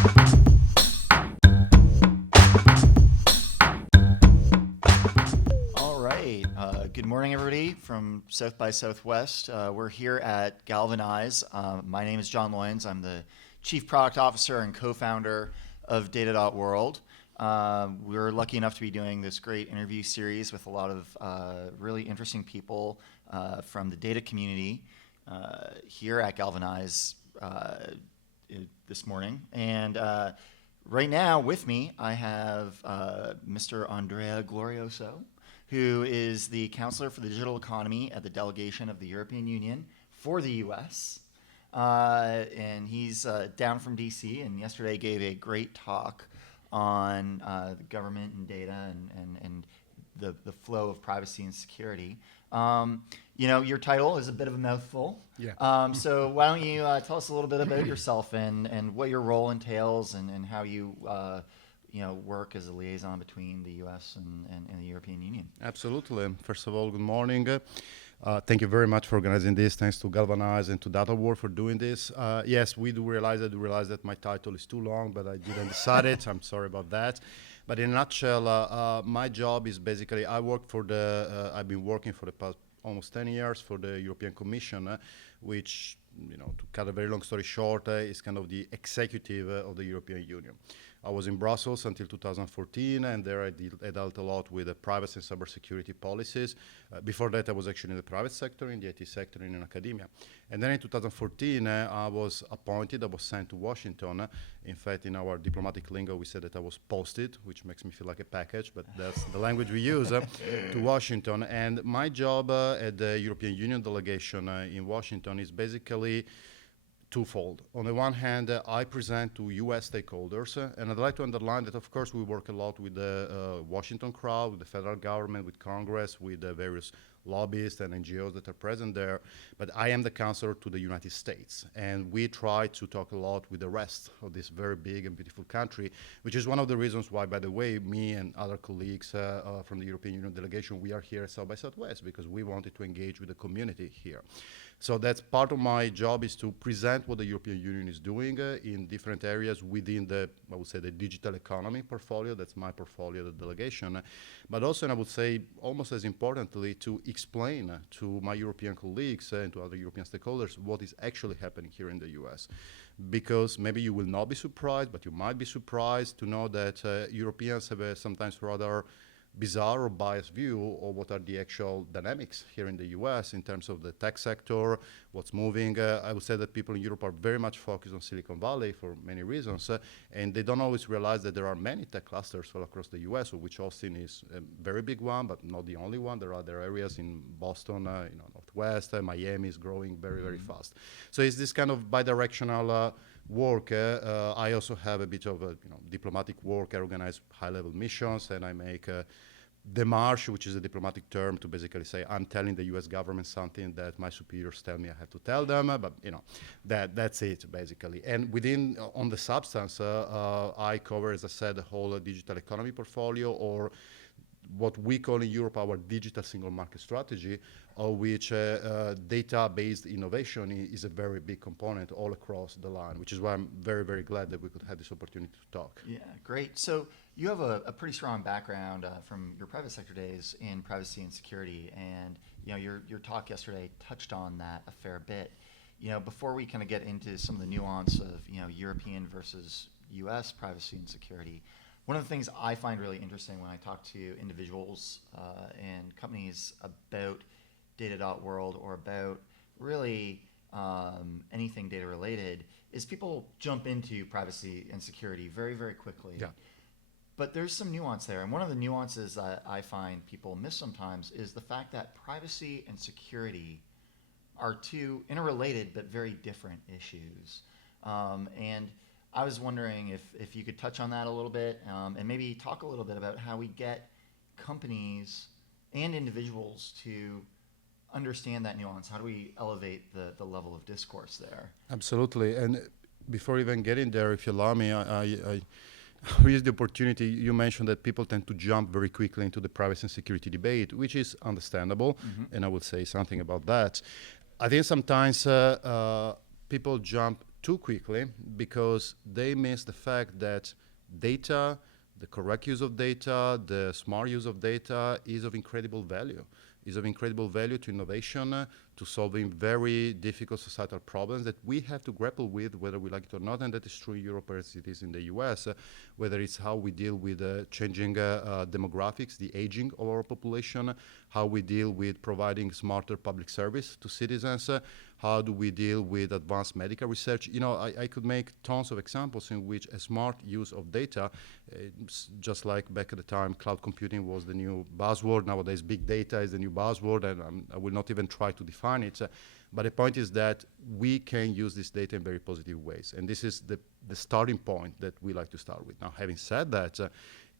All right. Good morning, everybody from South by Southwest. We're here at Galvanize. My name is John Loyens. I'm the Chief Product Officer and co-founder of data.world. We're lucky enough to be doing this great interview series with a lot of really interesting people from the data community here at Galvanize this morning. And right now with me, I have Mr. Andrea Glorioso, who is the Counselor for the Digital Economy at the Delegation of the European Union for the U.S. And he's down from D.C. and yesterday gave a great talk on the government and data and the flow of privacy and security. Your title is a bit of a mouthful. Yeah. So why don't you tell us a little bit about yourself and what your role entails and how you work as a liaison between the U.S. and the European Union. Absolutely. First of all, good morning. Thank you very much for organizing this. Thanks to Galvanize and to data.world for doing this. Yes, we do realize that my title is too long, but I didn't decide it. I'm sorry about that. But in a nutshell, my job is basically I've been working for the past almost 10 years for the European Commission, which, to cut a very long story short, is kind of the executive of the European Union. I was in Brussels until 2014, and there I dealt a lot with the privacy and cybersecurity policies. Before that, I was actually in the private sector, in the IT sector, and in academia. And then in 2014, I was sent to Washington. In fact, in our diplomatic lingo, we said that I was posted, which makes me feel like a package, but that's the language we use, to Washington. And my job at the European Union delegation in Washington is basically twofold. On the one hand, I present to U.S. stakeholders, and I'd like to underline that, of course, we work a lot with the Washington crowd, with the federal government, with Congress, with the various lobbyists and NGOs that are present there, but I am the counselor to the United States, and we try to talk a lot with the rest of this very big and beautiful country, which is one of the reasons why, by the way, me and other colleagues from the European Union delegation, we are here at South by Southwest, because we wanted to engage with the community here. So that's part of my job, is to present what the European Union is doing in different areas within the digital economy portfolio. That's my portfolio, the delegation. But also, and I would say almost as importantly, to explain to my European colleagues and to other European stakeholders what is actually happening here in the US. Because maybe you will not be surprised, but you might be surprised to know that Europeans have a sometimes rather bizarre or biased view of what are the actual dynamics here in the US in terms of the tech sector, what's moving. I would say that people in Europe are very much focused on Silicon Valley for many reasons, and they don't always realize that there are many tech clusters all across the US, of which Austin is a very big one, but not the only one. There are other areas in Boston, Northwest, Miami is growing very, very fast. So it's this kind of bidirectional work. I also have a bit of diplomatic work. I organize high-level missions, and I make démarche, which is a diplomatic term to basically say I'm telling the U.S. government something that my superiors tell me I have to tell them. But that's it basically. And on the substance, I cover, as I said, the whole digital economy portfolio, or what we call in Europe our digital single market strategy, of which data-based innovation is a very big component all across the line, which is why I'm very, very glad that we could have this opportunity to talk. Yeah, great. So you have a pretty strong background from your private sector days in privacy and security, and your talk yesterday touched on that a fair bit. Before we kind of get into some of the nuance of European versus U.S. privacy and security, one of the things I find really interesting when I talk to individuals and companies about data.world or about really anything data related is people jump into privacy and security very, very quickly. Yeah. But there's some nuance there. And one of the nuances that I find people miss sometimes is the fact that privacy and security are two interrelated but very different issues. And I was wondering if you could touch on that a little bit and maybe talk a little bit about how we get companies and individuals to understand that nuance. How do we elevate the level of discourse there? Absolutely. And before even getting there, if you allow me, I use the opportunity. You mentioned that people tend to jump very quickly into the privacy and security debate, which is understandable, and I would say something about that. I think sometimes people jump too quickly because they miss the fact that data, the correct use of data, the smart use of data is of incredible value. Is of incredible value to innovation, to solving very difficult societal problems that we have to grapple with, whether we like it or not, and that is true in Europe as it is in the US, whether it's how we deal with changing demographics, the aging of our population, how we deal with providing smarter public service to citizens, how do we deal with advanced medical research. You know, I could make tons of examples in which a smart use of data, just like back at the time, cloud computing was the new buzzword. Nowadays, big data is the new buzzword, and I will not even try to define it. But the point is that we can use this data in very positive ways. And this is the starting point that we like to start with. Now, having said that,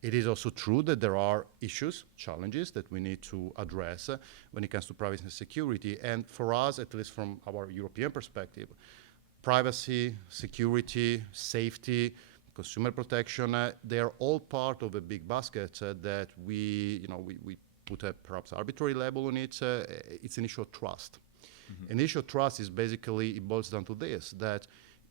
it is also true that there are issues, challenges that we need to address when it comes to privacy and security. And for us, at least from our European perspective, privacy, security, safety, consumer protection, they are all part of a big basket that we put a perhaps arbitrary label on it. It's an issue of trust. Mm-hmm. An issue of trust is basically, it boils down to this, that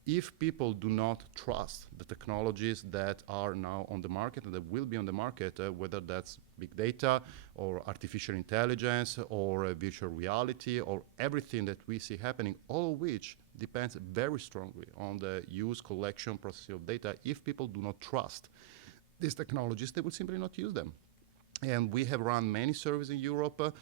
if people do not trust the technologies that are now on the market and that will be on the market, whether that's big data or artificial intelligence or virtual reality or everything that we see happening, all of which depends very strongly on the use, collection, processing of data. If people do not trust these technologies, they will simply not use them. And we have run many surveys in Europe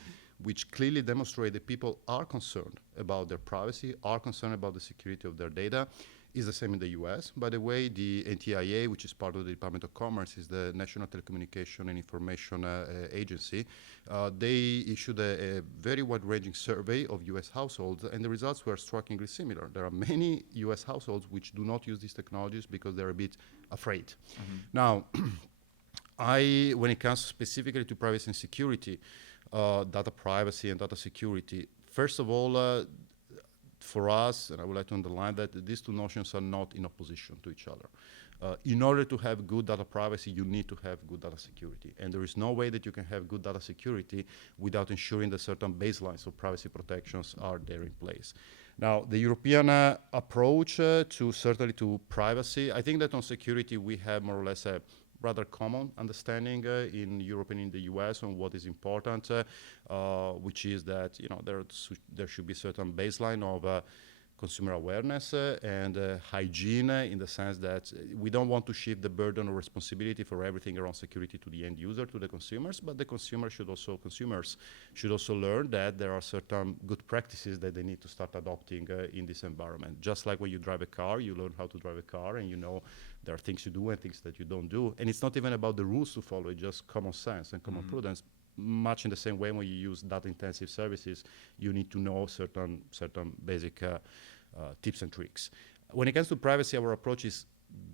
which clearly demonstrate that people are concerned about their privacy, are concerned about the security of their data. Is the same in the US. By the way, the NTIA, which is part of the Department of Commerce, is the National Telecommunication and Information Agency. They issued a very wide-ranging survey of US households, and the results were strikingly similar. There are many US households which do not use these technologies because they're a bit afraid. Mm-hmm. Now, when it comes specifically to privacy and security, data privacy and data security, first of all, for us, and I would like to underline that these two notions are not in opposition to each other. In order to have good data privacy, you need to have good data security. And there is no way that you can have good data security without ensuring that certain baselines of privacy protections are there in place. Now, the European approach certainly to privacy, I think that on security we have more or less a rather common understanding in Europe and in the US on what is important, which is that there should be certain baseline of consumer awareness and hygiene in the sense that we don't want to shift the burden or responsibility for everything around security to the end user, to the consumers, but the consumers should also learn that there are certain good practices that they need to start adopting in this environment. Just like when you drive a car, you learn how to drive a car, and there are things you do and things that you don't do. And it's not even about the rules to follow, it's just common sense and common prudence. Much in the same way when you use data-intensive services, you need to know certain basic tips and tricks. When it comes to privacy, our approach is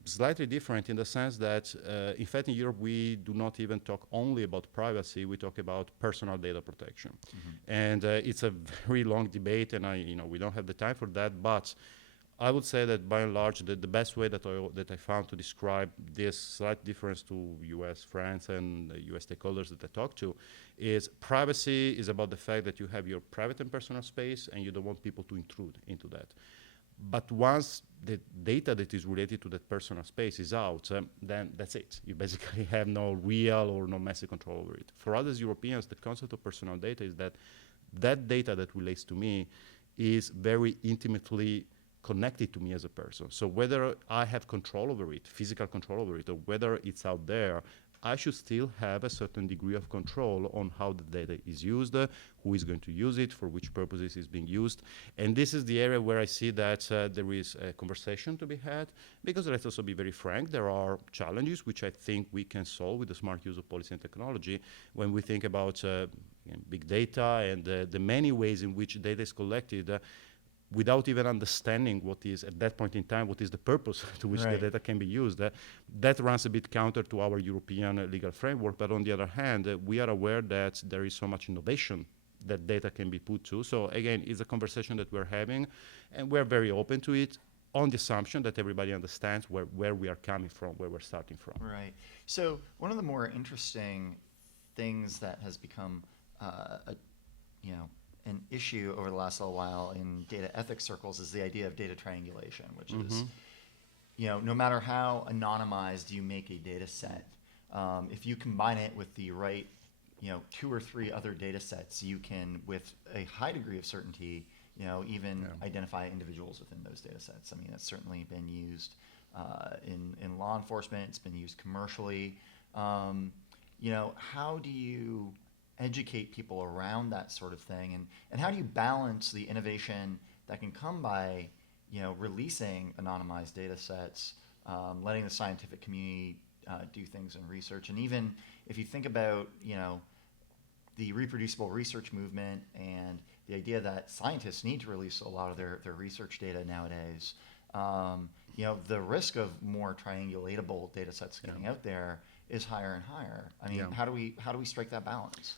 slightly different in the sense that, in fact, in Europe, we do not even talk only about privacy, we talk about personal data protection. Mm-hmm. And it's a very long debate, and we don't have the time for that, but I would say that by and large, the best way that I found to describe this slight difference to US, France, and US stakeholders that I talk to is privacy is about the fact that you have your private and personal space and you don't want people to intrude into that. But once the data that is related to that personal space is out, then that's it. You basically have no real or no massive control over it. For us as Europeans, the concept of personal data is that data that relates to me is very intimately connected to me as a person. So whether I have control over it, physical control over it, or whether it's out there, I should still have a certain degree of control on how the data is used, who is going to use it, for which purposes it's being used. And this is the area where I see that there is a conversation to be had, because let's also be very frank, there are challenges which I think we can solve with the smart use of policy and technology when we think about big data and the many ways in which data is collected without even understanding what is, at that point in time, what is the purpose to which the data can be used. That runs a bit counter to our European legal framework, but on the other hand, we are aware that there is so much innovation that data can be put to. So again, it's a conversation that we're having, and we're very open to it on the assumption that everybody understands where we are coming from, where we're starting from. Right. So one of the more interesting things that has become, an issue over the last little while in data ethics circles is the idea of data triangulation, which is, no matter how anonymized you make a data set, if you combine it with the right, 2 or 3 other data sets, you can, with a high degree of certainty, even identify individuals within those data sets. I mean, it's certainly been used in law enforcement. It's been used commercially. How do you educate people around that sort of thing, and how do you balance the innovation that can come by releasing anonymized data sets, letting the scientific community do things in research, and even if you think about the reproducible research movement and the idea that scientists need to release a lot of their research data nowadays, the risk of more triangulatable data sets getting out there is higher and higher. I mean, how do we strike that balance?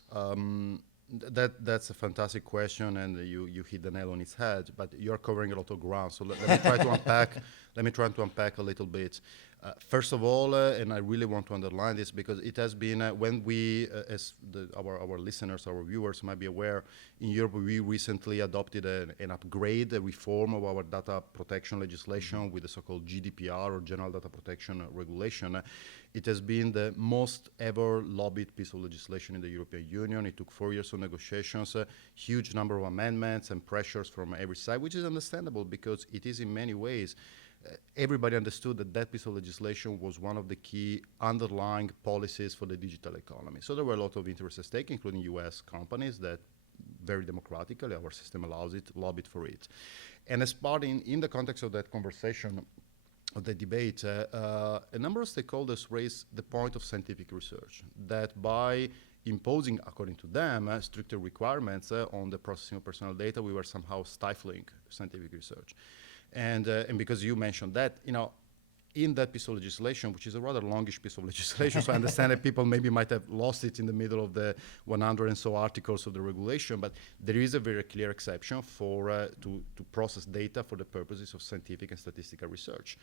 That's a fantastic question, and you hit the nail on its head. But you're covering a lot of ground, so let me try to unpack. Let me try to unpack a little bit. First of all, and I really want to underline this because it has been when we, our listeners, our viewers might be aware, in Europe we recently adopted an upgrade, a reform of our data protection legislation with the so-called GDPR or General Data Protection Regulation. It has been the most ever lobbied piece of legislation in the European Union. It took 4 years of negotiations, a huge number of amendments and pressures from every side, which is understandable because it is in many ways everybody understood that that piece of legislation was one of the key underlying policies for the digital economy. So there were a lot of interests at stake, including US companies that very democratically, our system allows it, lobbied for it. And as part in the context of that conversation, of the debate, a number of stakeholders raised the point of scientific research, that by imposing, according to them, stricter requirements on the processing of personal data, we were somehow stifling scientific research. And because you mentioned that, in that piece of legislation, which is a rather longish piece of legislation, so I understand that people maybe might have lost it in the middle of the 100 and so articles of the regulation, but there is a very clear exception for to process data for the purposes of scientific and statistical research,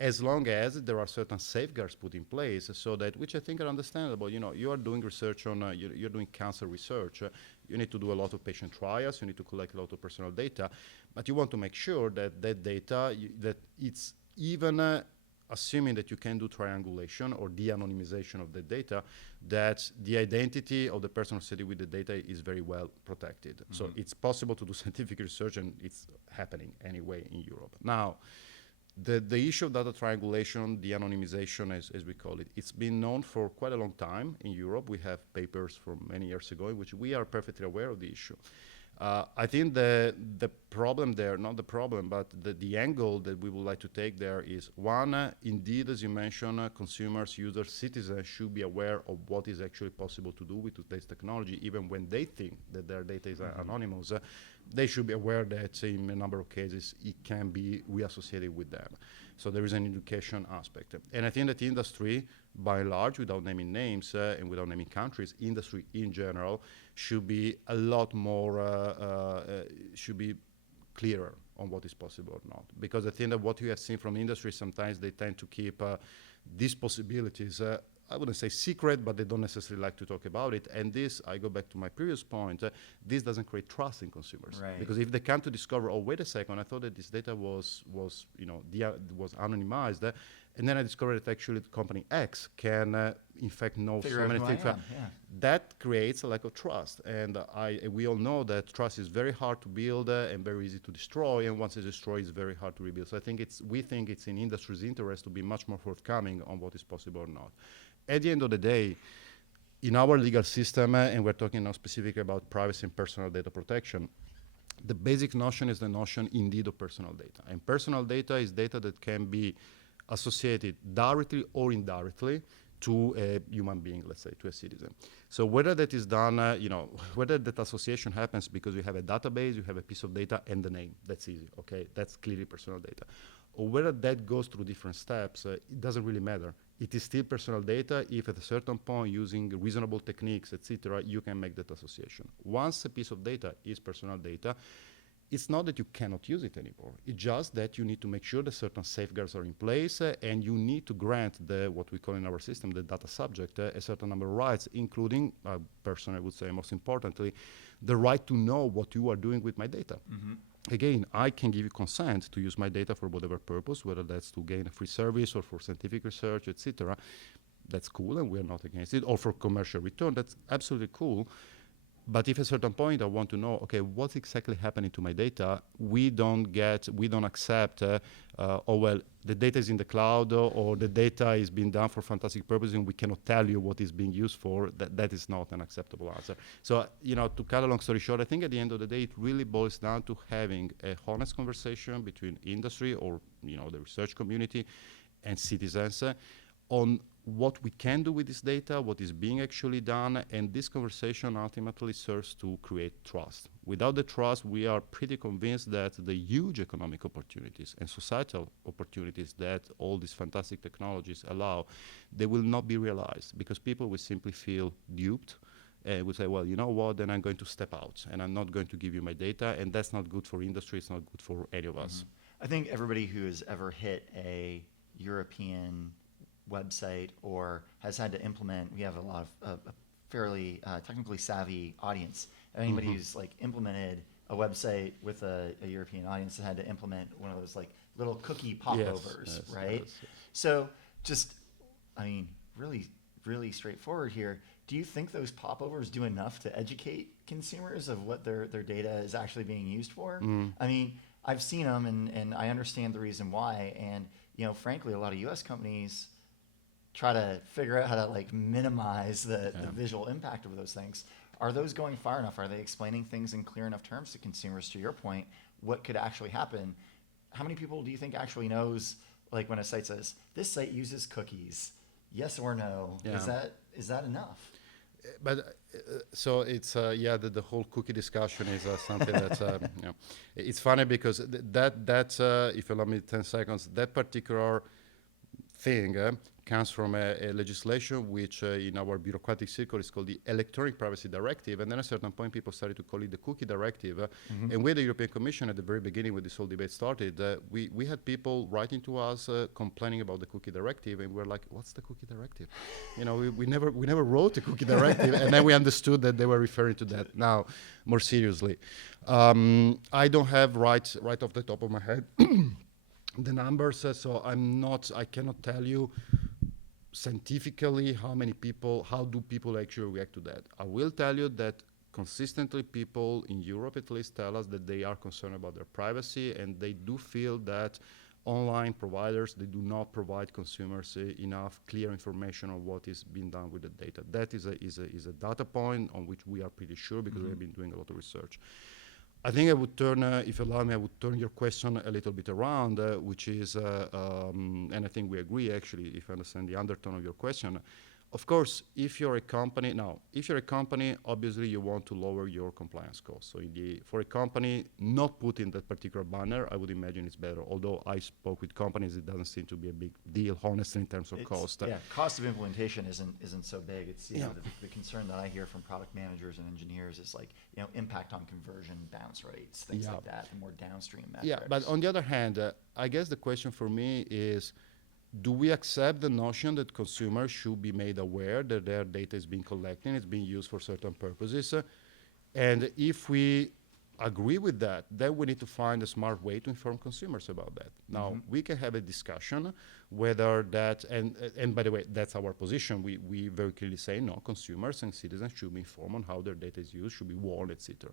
as long as there are certain safeguards put in place, so that, which I think are understandable. You are doing research on, you're doing cancer research. You need to do a lot of patient trials. You need to collect a lot of personal data, but you want to make sure that that data, that it's even assuming that you can do triangulation or de-anonymization of the data, that the identity of the person associated with the data is very well protected. Mm-hmm. So it's possible to do scientific research, and it's happening anyway in Europe. Now, the issue of data triangulation, de-anonymization, as we call it, it's been known for quite a long time in Europe. We have papers from many years ago in which we are perfectly aware of the issue. I think the problem there, not the problem, but the angle that we would like to take there is, one, indeed, as you mentioned, consumers, users, citizens should be aware of what is actually possible to do with today's technology, even when they think that their data is anonymous. They should be aware that in a number of cases it can be reassociated with them. So there is an education aspect. And I think that industry, by and large, without naming names and without naming countries, industry in general should be a lot more, should be clearer on what is possible or not. Because I think that what you have seen from industry, sometimes they tend to keep these possibilities, I wouldn't say secret, but they don't necessarily like to talk about it. And this, I go back to my previous point, this doesn't create trust in consumers. Right. Because if they come to discover, oh, wait a second, I thought that this data was was anonymized, and then I discovered that actually company X can, in fact, know so many things. That creates a lack of trust. And we all know that trust is very hard to build and very easy to destroy. And once it's destroyed, it's very hard to rebuild. So I think we think it's in industry's interest to be much more forthcoming on what is possible or not. At the end of the day, in our legal system, and we're talking now specifically about privacy and personal data protection, the basic notion is the notion indeed of personal data. And personal data is data that can be associated directly or indirectly to a human being, let's say, to a citizen. So whether that is done, whether that association happens because you have a database, you have a piece of data and the name, that's easy, okay? That's clearly personal data. Or whether that goes through different steps, it doesn't really matter. It is still personal data if at a certain point, using reasonable techniques, etc., you can make that association. Once a piece of data is personal data, it's not that you cannot use it anymore. It's just that you need to make sure that certain safeguards are in place, and you need to grant what we call in our system the data subject a certain number of rights, including, personally I would say most importantly, the right to know what you are doing with my data. Again, I can give you consent to use my data for whatever purpose, whether that's to gain a free service or for scientific research, etc. That's cool, and we're not against it. Or for commercial return, that's absolutely cool. But if at a certain point I want to know, okay, what's exactly happening to my data, we don't accept, oh, well, the data is in the cloud, or the data is being done for fantastic purposes, and we cannot tell you what is being used for. That is not an acceptable answer. So, to cut a long story short, I think at the end of the day, it really boils down to having a honest conversation between industry or, the research community and citizens on what we can do with this data, what is being actually done, and this conversation ultimately serves to create trust. Without the trust, we are pretty convinced that the huge economic opportunities and societal opportunities that all these fantastic technologies allow, they will not be realized because people will simply feel duped and will say, well, you know what, then I'm going to step out and I'm not going to give you my data, and that's not good for industry, it's not good for any of us. I think everybody who has ever hit a European website or has had to implement, we have a lot of a fairly technically savvy audience. Anybody who's like implemented a website with a European audience and had to implement one of those like little cookie popovers, right? Yes. So just, really, really straightforward here. Do you think those popovers do enough to educate consumers of what their data is actually being used for? I've seen them and I understand the reason why. And, frankly, a lot of US companies try to figure out how to like minimize the visual impact of those things. Are those going far enough? Are they explaining things in clear enough terms to consumers, to your point, what could actually happen? How many people do you think actually knows, like when a site says, this site uses cookies, yes or no? Yeah. Is that enough? But so it's the whole cookie discussion is something that's it's funny because that if you allow me 10 seconds, that particular thing comes from a legislation which in our bureaucratic circle is called the Electronic Privacy Directive, and then at a certain point people started to call it the Cookie Directive. And with the European Commission at the very beginning when this whole debate started, we had people writing to us complaining about the Cookie Directive, and we're like, what's the Cookie Directive? We never wrote a Cookie Directive, and then we understood that they were referring to that. Now, more seriously, I don't have right off the top of my head the numbers, so I cannot tell you scientifically how do people actually react to that. I will tell you that consistently people in Europe at least tell us that they are concerned about their privacy, and they do feel that online providers, they do not provide consumers enough clear information on what is being done with the data. That is a data point on which we are pretty sure because we have been doing a lot of research. I think I would turn, if you allow me, I would turn your question a little bit around, which is, and I think we agree actually, if I understand the undertone of your question. Of course, if you're a company, obviously you want to lower your compliance costs. So for a company not putting that particular banner, I would imagine it's better. Although I spoke with companies, it doesn't seem to be a big deal, honestly, in terms of cost. Yeah, cost of implementation isn't so big. It's the concern that I hear from product managers and engineers is like, impact on conversion, bounce rates, things like that, the more downstream metrics. Yeah, but on the other hand, I guess the question for me is, do we accept the notion that consumers should be made aware that their data is being collected and it's being used for certain purposes? And if we agree with that, then we need to find a smart way to inform consumers about that. Now, we can have a discussion whether that, and by the way, that's our position. We very clearly say, no, consumers and citizens should be informed on how their data is used, should be warned, etc.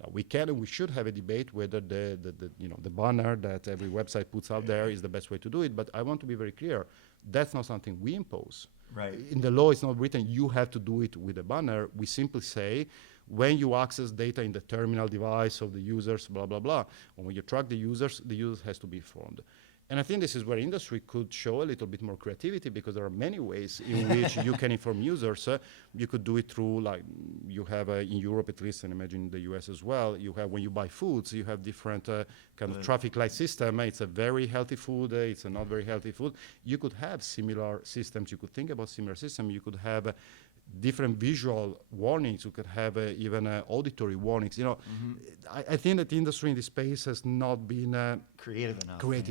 Now, we can and we should have a debate whether the banner that every website puts out there is the best way to do it. But I want to be very clear, that's not something we impose. Right. In the law, it's not written you have to do it with a banner. We simply say, when you access data in the terminal device of the users, blah, blah, blah, or when you track the user has to be informed. And I think this is where industry could show a little bit more creativity, because there are many ways in which you can inform users. You could do it through, like, you have in Europe at least, and imagine in the US as well, you have, when you buy foods, you have different kind of traffic light system. It's a very healthy food, it's a not very healthy food. You could have similar systems. You could think about similar systems. You could have different visual warnings. You could have even auditory warnings. I think that the industry in this space has not been creative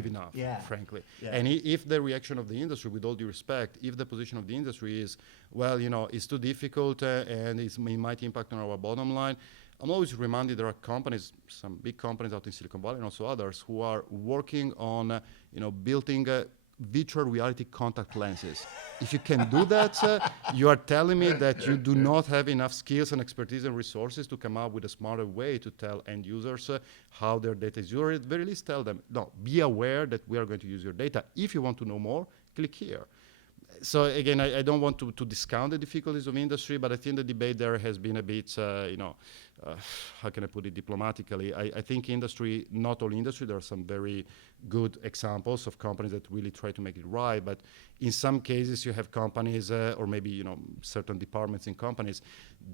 enough, frankly. Yeah. And if the reaction of the industry, with all due respect, if the position of the industry is, well, it's too difficult and it might impact on our bottom line, I'm always reminded there are companies, some big companies out in Silicon Valley and also others, who are working on, building virtual reality contact lenses. If you can do that, you are telling me that you do not have enough skills and expertise and resources to come up with a smarter way to tell end users how their data is used. Or at the very least tell them, no, be aware that we are going to use your data. If you want to know more, click here. So again, I don't want to discount the difficulties of industry, but I think the debate there has been a bit, how can I put it diplomatically? I think industry, not all industry, there are some very good examples of companies that really try to make it right, but in some cases you have companies or maybe certain departments in companies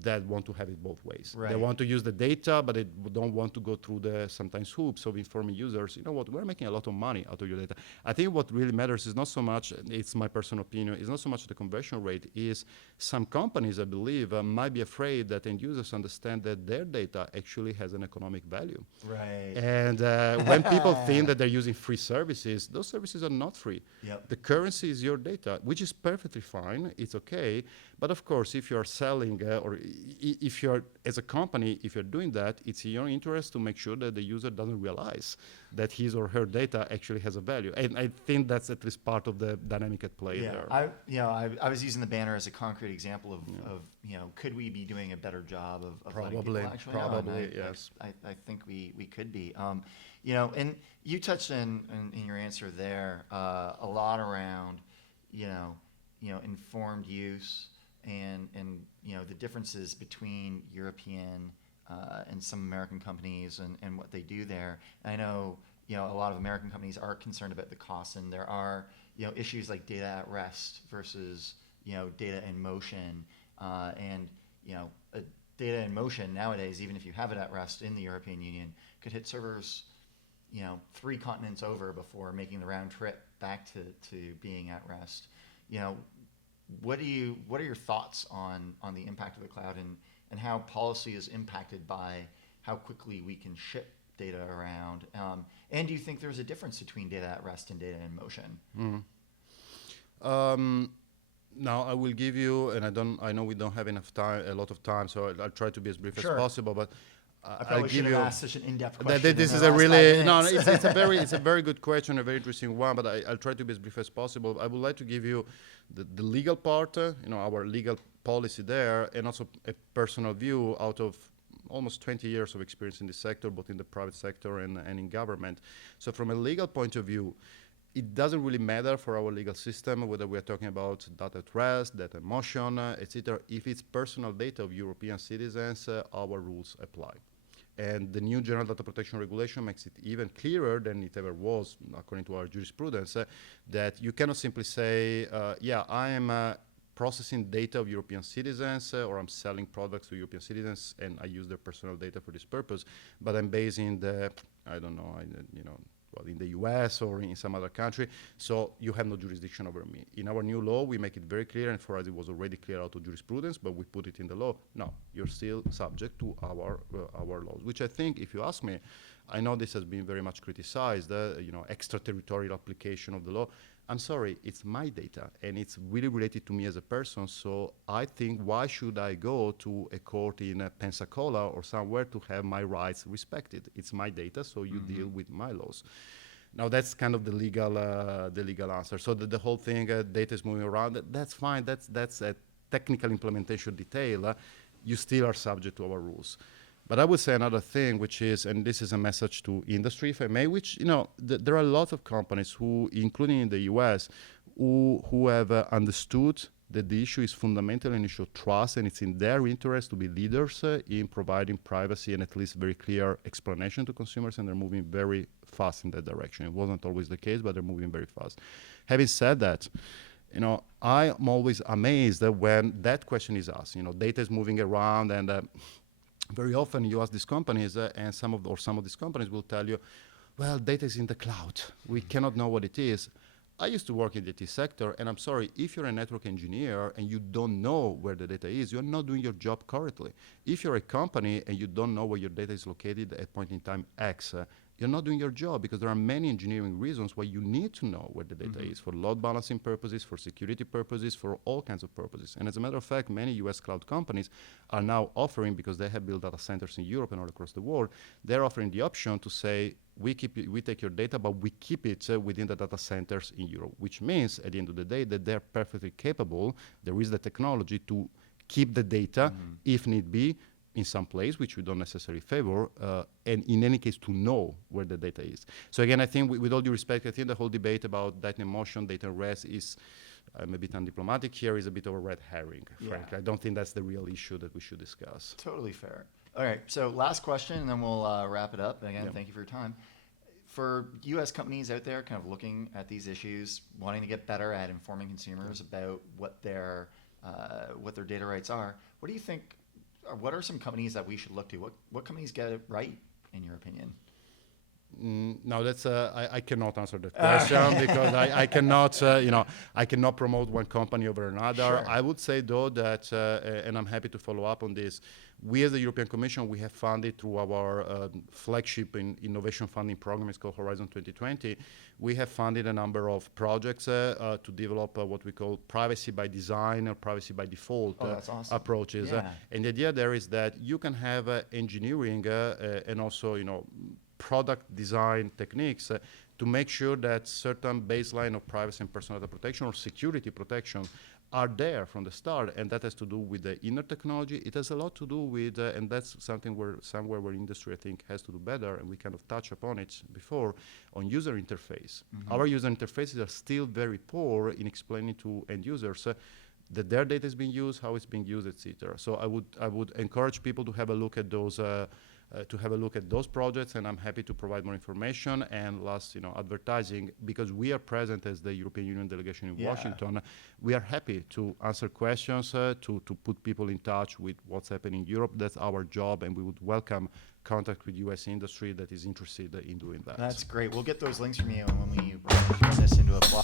that want to have it both ways. Right. They want to use the data, but they don't want to go through the sometimes hoops of informing users, you know what, we're making a lot of money out of your data. I think what really matters is not so much, it's my personal opinion, it's not so much the conversion rate, is some companies, I believe, might be afraid that end users understand that their data actually has an economic value. Right. And when people think that they're using free services, those services are not free. Yep. The currency is your data, which is perfectly fine, it's okay. But of course, if you're selling or if you're, as a company, if you're doing that, it's in your interest to make sure that the user doesn't realize that his or her data actually has a value. And I think that's at least part of the dynamic at play there. I was using the banner as a concrete example of could we be doing a better job of letting people actually know? And Yes. I think we could be. And you touched in your answer there a lot around informed use and the differences between European and some American companies and what they do there. I know a lot of American companies are concerned about the costs, and there are issues like data at rest versus data in motion, and a data in motion nowadays, even if you have it at rest in the European Union, could hit servers 3 continents over before making the round trip back to being at rest. What are your thoughts on the impact of the cloud and how policy is impacted by how quickly we can ship data around? And do you think there's a difference between data at rest and data in motion? Now I will give you, and I know we don't have a lot of time, so I'll try to be as brief as possible. But I probably should have asked such an in-depth question. This is a really it's a very good question, a very interesting one. But I'll try to be as brief as possible. I would like to give you the legal part, our legal policy there, and also a personal view out of almost 20 years of experience in this sector, both in the private sector and in government. So from a legal point of view, it doesn't really matter for our legal system whether we are talking about data at rest, data in motion, etc. If it's personal data of European citizens, our rules apply. And the new General Data Protection Regulation makes it even clearer than it ever was, according to our jurisprudence, that you cannot simply say, I am processing data of European citizens, or I'm selling products to European citizens, and I use their personal data for this purpose, but I'm based in in the US or in some other country, so you have no jurisdiction over me. In our new law, we make it very clear, and for us it was already clear out of jurisprudence, but we put it in the law. No, you're still subject to our laws, which I think, if you ask me, I know this has been very much criticized, extraterritorial application of the law. I'm sorry, it's my data, and it's really related to me as a person, so I think why should I go to a court in Pensacola or somewhere to have my rights respected? It's my data, so you deal with my laws. Now that's kind of the legal answer. So the whole thing, data is moving around, that's fine, that's a technical implementation detail. You still are subject to our rules. But I would say another thing, which is, and this is a message to industry, if I may, which, there are a lot of companies who, including in the US, who have understood that the issue is fundamental and issue of trust, and it's in their interest to be leaders in providing privacy and at least very clear explanation to consumers, and they're moving very fast in that direction. It wasn't always the case, but they're moving very fast. Having said that, I'm always amazed that when that question is asked, data is moving around, and very often you ask these companies, and some of these companies will tell you, well, data is in the cloud. We cannot know what it is. I used to work in the IT sector, and I'm sorry, if you're a network engineer and you don't know where the data is, you're not doing your job correctly. If you're a company and you don't know where your data is located at point in time X, you're not doing your job, because there are many engineering reasons why you need to know where the data is, for load balancing purposes, for security purposes, for all kinds of purposes. And as a matter of fact, many US cloud companies are now offering, because they have built data centers in Europe and all across the world, they're offering the option to say, we take your data, but we keep it within the data centers in Europe, which means at the end of the day that they're perfectly capable, there is the technology to keep the data if need be in some place, which we don't necessarily favor, and in any case to know where the data is. So again, I think with all due respect, I think the whole debate about data in motion, data in rest is, I'm a bit undiplomatic here, is a bit of a red herring, frankly. I don't think that's the real issue that we should discuss. Totally fair. All right, so last question, and then we'll wrap it up. Again, thank you for your time. For U.S. companies out there kind of looking at these issues, wanting to get better at informing consumers about what their data rights are, what do you think, or what are some companies that we should look to? What companies get it right, in your opinion? No, that's I cannot answer that question because I cannot I cannot promote one company over another. Sure. I would say though that and I'm happy to follow up on this. We as the European Commission, we have funded through our flagship innovation funding program, it's called Horizon 2020. We have funded a number of projects to develop what we call privacy by design or privacy by default that's awesome. approaches. Yeah. And the idea there is that you can have engineering and also product design techniques to make sure that certain baseline of privacy and personal data protection or security protection are there from the start, and that has to do with the inner technology. It has a lot to do with, and that's something somewhere where industry I think has to do better, and we kind of touched upon it before, on user interface. Our user interfaces are still very poor in explaining to end users that their data is being used, how it's being used, etc. So I would encourage people to have a look at those projects, and I'm happy to provide more information. And last, advertising, because we are present as the European Union delegation in Washington, we are happy to answer questions, to put people in touch with what's happening in Europe. That's our job, and we would welcome contact with U.S. industry that is interested in doing that. That's great. We'll get those links from you, and when we turn this into a blog